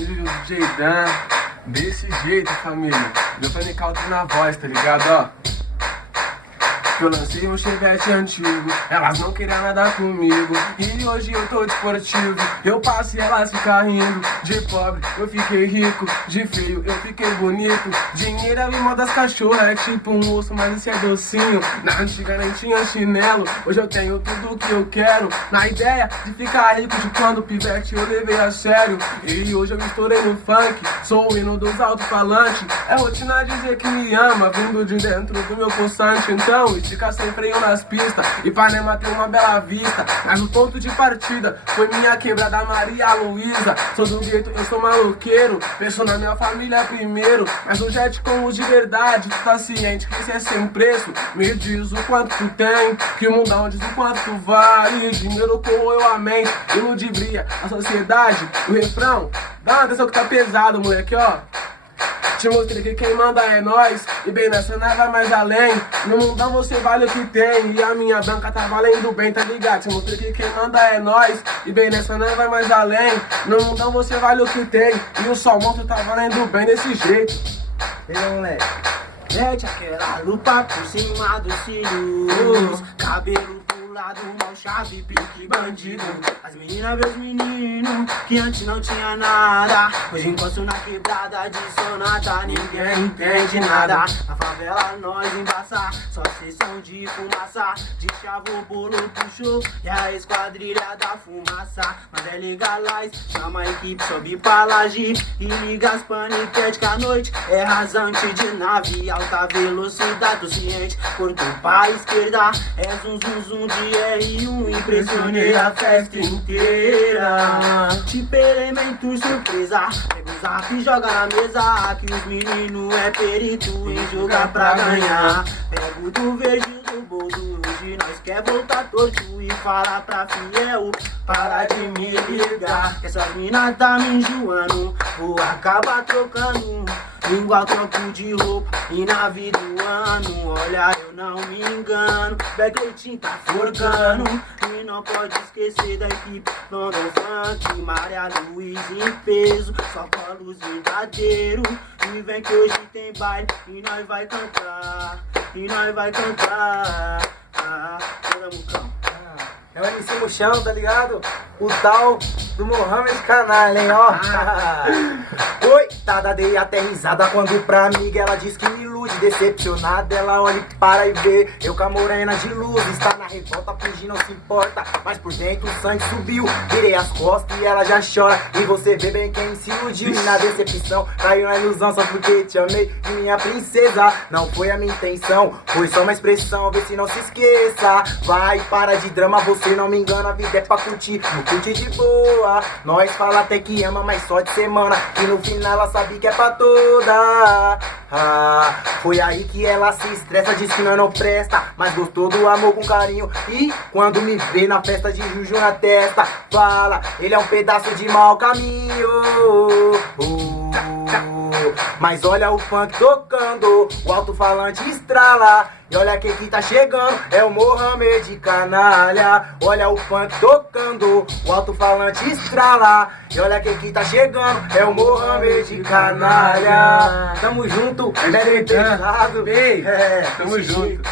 estúdio do DJ Dan. Desse jeito, família. Deu pra nicar na voz, tá ligado, ó? Que eu lancei um chevette antigo, elas não queriam nada comigo. E hoje eu tô desportivo, eu passo e elas ficam rindo. De pobre eu fiquei rico, de feio eu fiquei bonito. Dinheiro é o irmão das cachorras, é tipo um osso, mas esse é docinho. Na antiga nem tinha chinelo, hoje eu tenho tudo o que eu quero. Na ideia de ficar rico, de quando pivete eu levei a sério. E hoje eu estourei no funk, sou o hino dos alto-falantes. É rotina dizer que me ama, vindo de dentro do meu poçante. Então, fica sem freio nas pistas, Ipanema tem uma bela vista. Mas o ponto de partida foi minha quebrada Maria Luísa. Sou do gueto, eu sou maloqueiro, penso na minha família primeiro. Mas um jet com os de verdade, tu tá ciente que isso é sem preço. Me diz o quanto tu tem, que o mundão diz o quanto tu vale. Dinheiro corroeu a mente, iludibria a sociedade. O refrão, dá uma atenção que tá pesado, moleque, ó. Te mostrei que quem manda é nós, e bem nessa nós vai mais além. No mundão você vale o que tem, e a minha banca tá valendo bem, tá ligado? Te mostrei que quem manda é nós, e bem nessa nós vai mais além. No mundão você vale o que tem, e o salmão tu tá valendo bem desse jeito. E aí, moleque? Mete aquela lupa por cima dos cílios, cabelo pro lado, mal chave, pique bandido. As meninas vê os meninos que antes não tinha nada, hoje encosto na quebrada de sonata, ninguém entende nada. Na favela nós embaça, só sessão de fumaça, de chavo o bolo puxou e a esquadrilha da fumaça. Mas é legalize, chama a equipe, sobe pra laje e liga as paniquetes que a noite é rasante de nave, alta velocidade, do ciente, cortou pra esquerda, é zum zum zum de R1, impressionei a festa inteira. Tipo elemento surpresa, pega o zap e joga na mesa, que os meninos é perito em jogar pra ganhar. Pego do verde do boldo, hoje nós quer voltar torto e falar pra fiel, para de me ligar, que essas minas tá me enjoando, vou acabar trocando igual troco de roupa e na vida do ano. Olha, eu não me engano, Becleitinho tá forcando, e não pode esquecer da equipe London Funk, Maria Luiz em peso, só colos verdadeiro. E vem que hoje tem baile e nós vai cantar, e nós vai cantar. Bora, Mucão. É o MC Muxão, tá ligado? O tal do Mohamed Canalha, hein, ó. Coitada, dei até risada quando pra amiga ela diz que me ilude. Decepcionada, ela olha e para e vê eu com a morena de luz. Está na revolta, fingir não se importa, mas por dentro o sangue subiu. Virei as costas e ela já chora, e você vê bem quem se iludiu. E na decepção caiu na ilusão só porque te amei, minha princesa. Não foi a minha intenção, foi só uma expressão, vê se não se esqueça. Vai, para de drama, você não me engana, a vida é pra curtir, não curte de boa. Nós fala até que ama, mas só de semana, e no final ela sabe que é pra toda. Foi aí que ela se estressa, diz que não presta, mas gostou do amor com carinho. E quando me vê na festa de Juju na testa, fala, ele é um pedaço de mau caminho. Mas olha o funk tocando, o alto-falante estrala, e olha quem que tá chegando, é o Mohamed Canalha. Olha o funk tocando, o alto-falante estrala, e olha quem que tá chegando, é o Mohamed Canalha. Tamo junto, É, pesado. Ei, tamo junto.